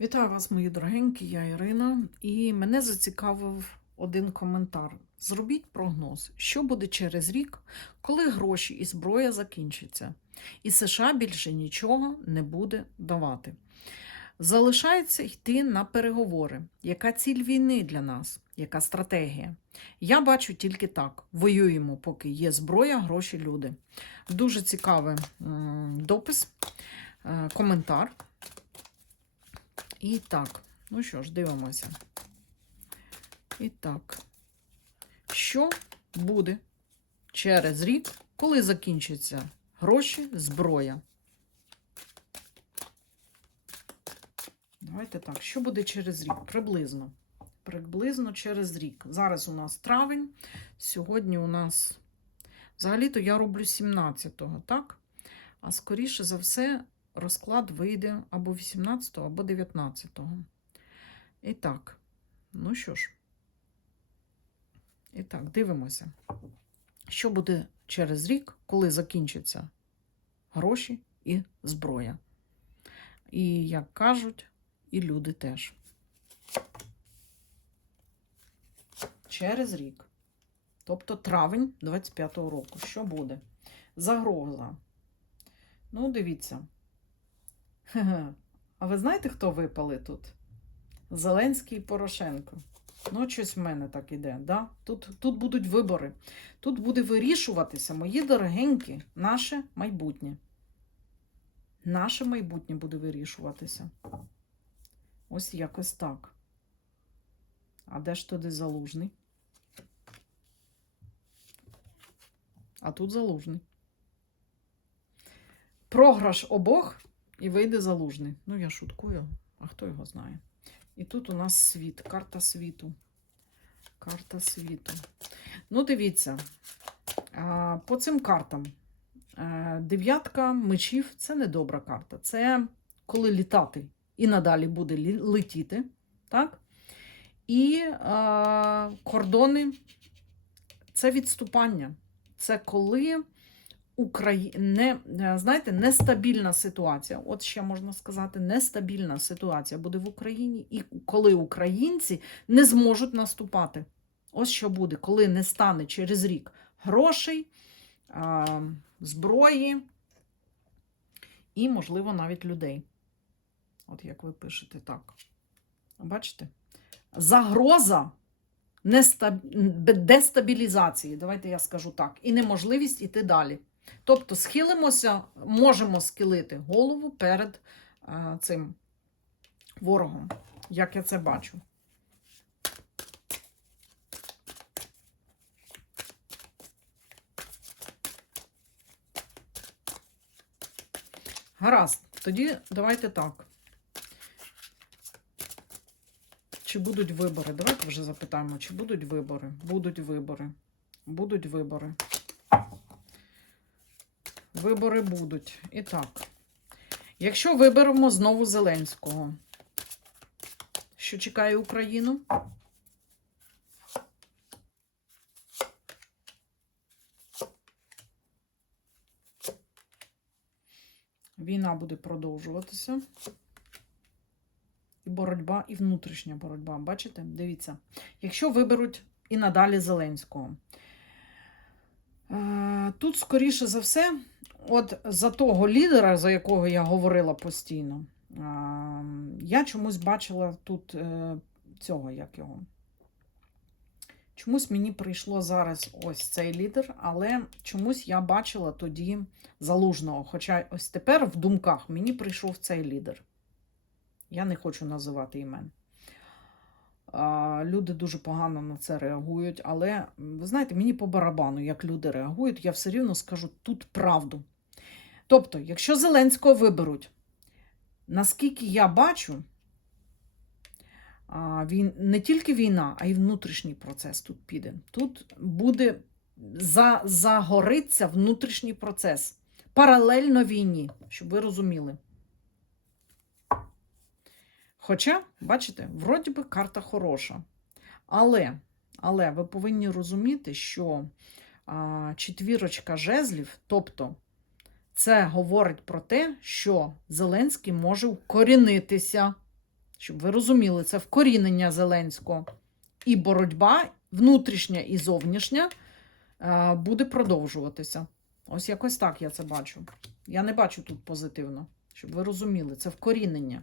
Вітаю вас, мої дорогенькі, я Ірина, і мене зацікавив один коментар. Зробіть прогноз, що буде через рік, коли гроші і зброя закінчаться, і США більше нічого не буде давати. Залишається йти на переговори. Яка ціль війни для нас? Яка стратегія? Я бачу тільки так: воюємо, поки є зброя, гроші, люди. Дуже цікавий допис, е, коментар. І так, ну що ж, дивимося. І так, що буде через рік, коли закінчаться гроші, зброя? Давайте так, що буде через рік? Приблизно. Приблизно через рік. Зараз у нас травень, сьогодні у нас, взагалі-то я роблю 17-го, так? А скоріше за все, розклад вийде або 18-го, або 19-го. І так, ну що ж, і так, дивимося, що буде через рік, коли закінчаться гроші і зброя. І, як кажуть, і люди теж. Через рік. Тобто травень 25-го року. Що буде? Загроза. Ну, дивіться. А ви знаєте, хто випали тут? Зеленський і Порошенко. Ну, щось в мене так іде. Да? Тут, тут будуть вибори. Тут буде вирішуватися, мої дорогенькі, наше майбутнє. Наше майбутнє буде вирішуватися. Ось якось так. А де ж туди залужний? А тут залужний. Програш обох і вийде залужний. Ну, я шуткую, а хто його знає. І тут у нас світ, карта світу. Карта світу. Ну, дивіться, по цим картам. е, Дев'ятка мечів це не добра карта. Це коли літати і надалі буде летіти. Так? І кордони це відступання. Це коли Украї... не, е, знаєте, нестабільна ситуація. От ще можна сказати, нестабільна ситуація буде в Україні, і коли українці не зможуть наступати. Ось що буде, коли не стане через рік грошей, зброї і, можливо, навіть людей. От як ви пишете так. Бачите? Загроза дестабілізації, давайте я скажу так, і неможливість іти далі. Тобто схилимося, можемо схилити голову перед е, цим ворогом, як я це бачу. Гаразд, тоді давайте так. Чи будуть вибори? Давайте вже запитаємо, чи будуть вибори? Будуть вибори. Будуть вибори. Вибори будуть. І так. Якщо виберемо знову Зеленського, що чекає Україну? Війна буде продовжуватися. І боротьба, і внутрішня боротьба. Бачите? Дивіться. Якщо виберуть і надалі Зеленського. Е, Тут, скоріше за все, от за того лідера, за якого я говорила постійно, я чомусь бачила тут е, цього, як його. Чомусь мені прийшло зараз ось цей лідер, але чомусь я бачила тоді залужного. Хоча ось тепер в думках мені прийшов цей лідер. Я не хочу називати імен. Люди дуже погано на це реагують, але ви знаєте, мені по барабану, як люди реагують, я все рівно скажу тут правду. Тобто, якщо Зеленського виберуть, наскільки я бачу, він, не тільки війна, а й внутрішній процес тут піде. Тут буде за, загориться внутрішній процес паралельно війні, щоб ви розуміли. Хоча, бачите, вроді би карта хороша. Але, але ви повинні розуміти, що а, четвірочка жезлів, тобто це говорить про те, що Зеленський може укорінитися Щоб ви розуміли, це вкорінення Зеленського. І боротьба внутрішня і зовнішня буде продовжуватися. Ось якось так я це бачу. Я не бачу тут позитивно, щоб ви розуміли, це вкорінення.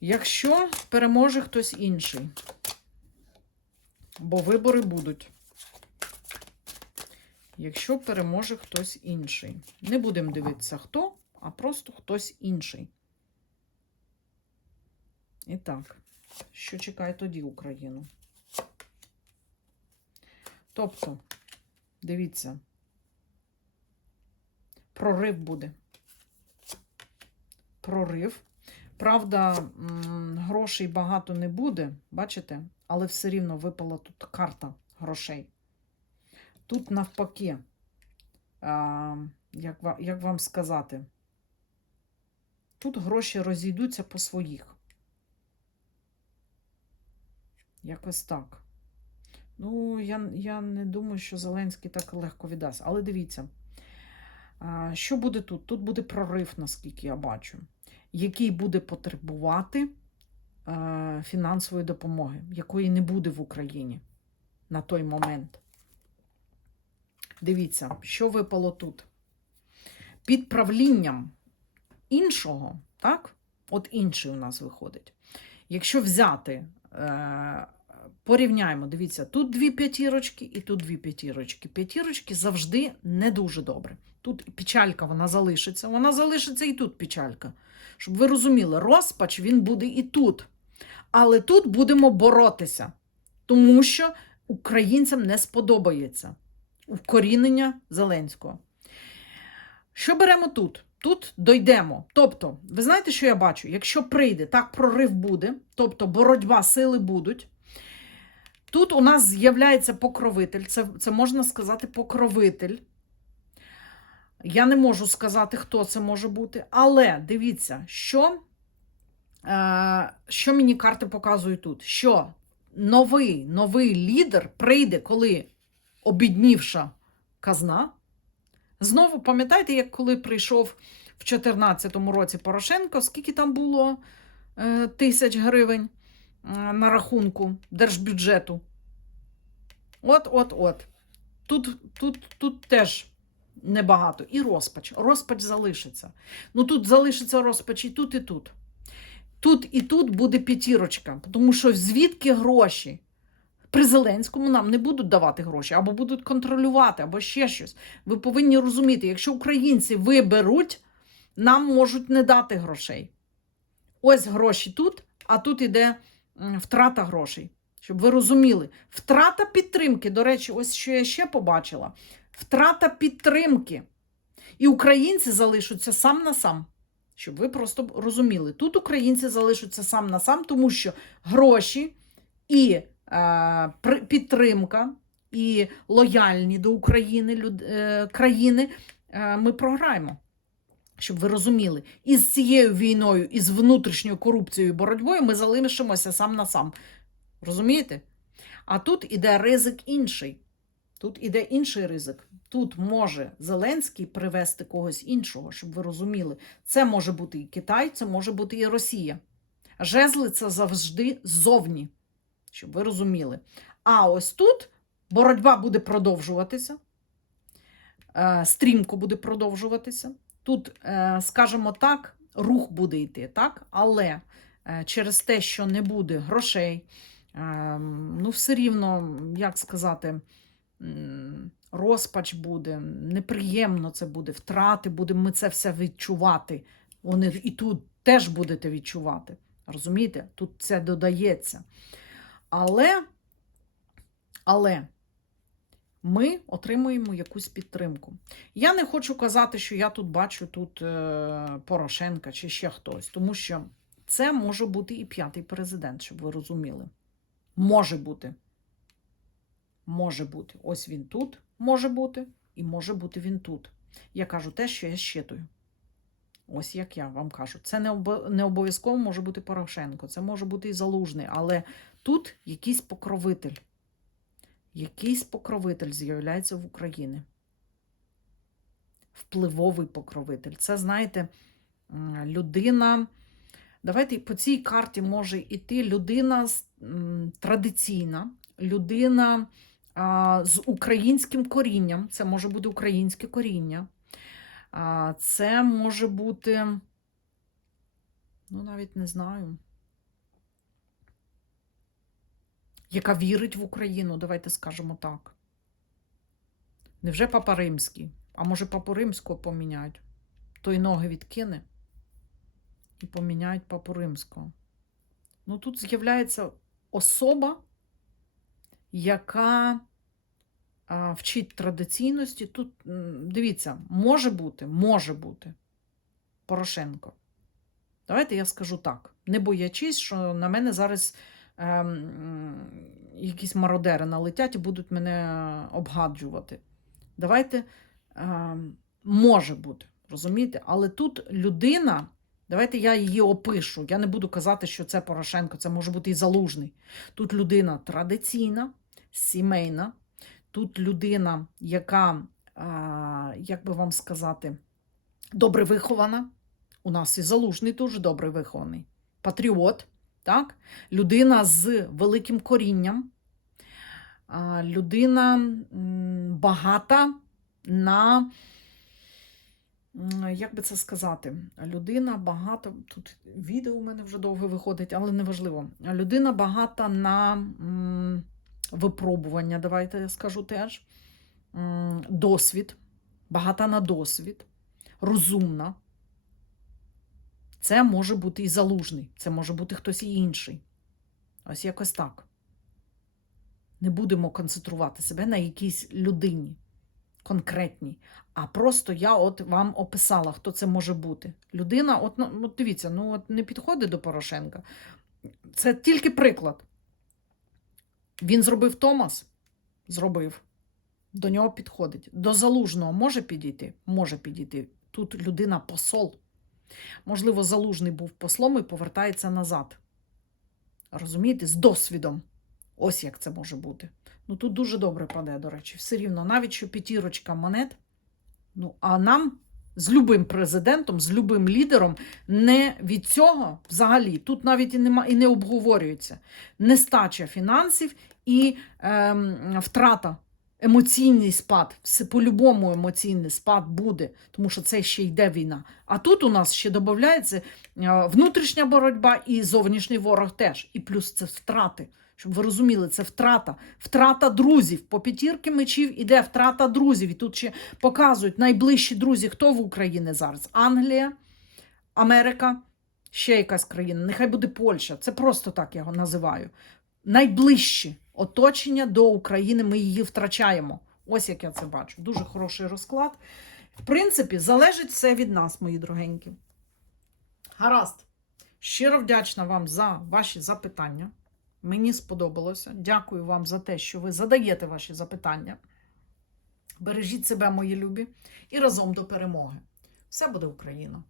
Якщо переможе хтось інший, бо вибори будуть. Якщо переможе хтось інший. Не будемо дивитися хто, а просто хтось інший. І так, що чекає тоді Україну? Тобто, дивіться, прорив буде. Прорив. Правда, грошей багато не буде, бачите? Але все рівно випала тут карта грошей. Тут навпаки, як, вам сказати, тут гроші розійдуться по своїх. Якось так. Ну, я, я не думаю, що Зеленський так легко віддасть. Але дивіться, що буде тут? Тут буде прорив, наскільки я бачу, який буде потребувати е, фінансової допомоги, якої не буде в Україні на той момент. Дивіться, що випало тут. Під правлінням іншого, так? От інший у нас виходить. Якщо взяти, е, порівняємо, дивіться, тут дві п'ятірочки і тут дві п'ятірочки. П'ятірочки завжди не дуже добре. Тут печалька вона залишиться, вона залишиться і тут печалька. Щоб ви розуміли, розпач він буде і тут. Але тут будемо боротися, тому що українцям не сподобається вкорінення Зеленського. Що беремо тут? Тут дойдемо. Тобто, ви знаєте, що я бачу? Якщо прийде, так прорив буде, тобто боротьба, сили будуть. Тут у нас з'являється покровитель, це, це можна сказати покровитель. Я не можу сказати, хто це може бути, але дивіться, що, е, що мені карти показують тут. Що новий, новий лідер прийде, коли обіднівша казна. Знову пам'ятаєте, як коли прийшов в 2014 році Порошенко, скільки там було е, тисяч гривень на рахунку держбюджету? От, от, от. Тут, тут, тут теж небагато. І розпач. Розпач залишиться. Ну тут залишиться розпач і тут, і тут. Тут і тут буде п'ятірочка, тому що звідки гроші? При Зеленському нам не будуть давати гроші, або будуть контролювати, або ще щось. Ви повинні розуміти, якщо українці виберуть, нам можуть не дати грошей. Ось гроші тут, а тут іде втрата грошей. Щоб ви розуміли, втрата підтримки. До речі, ось що я ще побачила: втрата підтримки. І українці залишаться сам на сам. Щоб ви просто розуміли, тут українці залишаться сам на сам, тому що гроші і е, підтримка, і лояльні до України люд, е, країни е, ми програємо. Щоб ви розуміли, і з цією війною, і з внутрішньою корупцією і боротьбою ми залишимося сам на сам. Розумієте? А тут іде ризик інший. Тут іде інший ризик. Тут може Зеленський привести когось іншого, щоб ви розуміли. Це може бути і Китай, це може бути і Росія. Жезли це завжди ззовні, щоб ви розуміли. А ось тут боротьба буде продовжуватися, е, стрімко буде продовжуватися. Тут, е, скажімо так, рух буде йти, так? але е, через те, що не буде грошей, е, ну, все рівно, як сказати, розпач буде, неприємно це буде, втрати, будемо ми це все відчувати. Вони і тут теж будете відчувати. Розумієте? Тут це додається. Але, але ми отримуємо якусь підтримку. Я не хочу казати, що я тут бачу тут е, Порошенка чи ще хтось, тому що це може бути і п'ятий президент, щоб ви розуміли. Може бути. Може бути. Ось він тут може бути, і може бути він тут. Я кажу те, що я щитую. Ось як я вам кажу. Це не обо- не обов'язково може бути Порошенко, це може бути і Залужний, але тут якийсь покровитель. Якийсь покровитель з'являється в Україні. Впливовий покровитель. Це, знаєте, людина Давайте по цій карті може йти людина традиційна, людина з українським корінням. Це може бути українське коріння. Це може бути, ну, навіть не знаю. Яка вірить в Україну, давайте скажемо так. Невже Папа Римський? А може Папу Римського поміняють? Той ноги відкине і поміняють Папу Римського. Ну, тут з'являється особа, яка а, вчить традиційності. Тут, дивіться, може бути, може бути Порошенко. Давайте я скажу так, не боячись, що на мене зараз якісь мародери налетять і будуть мене обгаджувати. Давайте ем, може бути, розумієте? Але тут людина, давайте я її опишу. Я не буду казати, що це Порошенко, це може бути і залужний. Тут людина традиційна, сімейна, тут людина, яка, а, як би вам сказати, добре вихована. У нас і залужний дуже добре вихований. Патріот, так? людина з великим корінням, людина багата на, як би це сказати, людина багата, тут відео у мене вже довго виходить, але неважливо. Людина багата на випробування, давайте я скажу теж, досвід, багата на досвід, розумна. Це може бути і залужний, це може бути хтось і інший. Ось якось так. Не будемо концентрувати себе на якійсь людині конкретній. А просто я от вам описала, хто це може бути. Людина, от, ну, от дивіться, ну от не підходить до Порошенка. Це тільки приклад. Він зробив Томас? Зробив. До нього підходить. До залужного може підійти? Може підійти. Тут людина посол. Можливо, залужний був послом і повертається назад. Розумієте, з досвідом. Ось як це може бути. Ну тут дуже добре паде, до речі, все рівно, навіть що п'ятірочка монет. Ну, а нам з любим президентом, з любим лідером не від цього взагалі. Тут навіть і нема і не обговорюється. Нестача фінансів і ем, втрата. Емоційний спад, по-любому емоційний спад буде, тому що це ще йде війна. А тут у нас ще додається е, внутрішня боротьба і зовнішній ворог теж. І плюс це втрати. Щоб ви розуміли, це втрата. Втрата друзів. По п'ятірки мечів іде втрата друзів. І тут ще показують найближчі друзі, хто в Україні зараз? Англія, Америка, ще якась країна. Нехай буде Польща. Це просто так я його називаю. Найближчі оточення до України ми її втрачаємо. Ось як я це бачу. Дуже хороший розклад. В принципі, залежить все від нас, мої дорогенькі. Гаразд. Щиро вдячна вам за ваші запитання. Мені сподобалося. Дякую вам за те, що ви задаєте ваші запитання. Бережіть себе, мої любі, і разом до перемоги. Все буде Україна!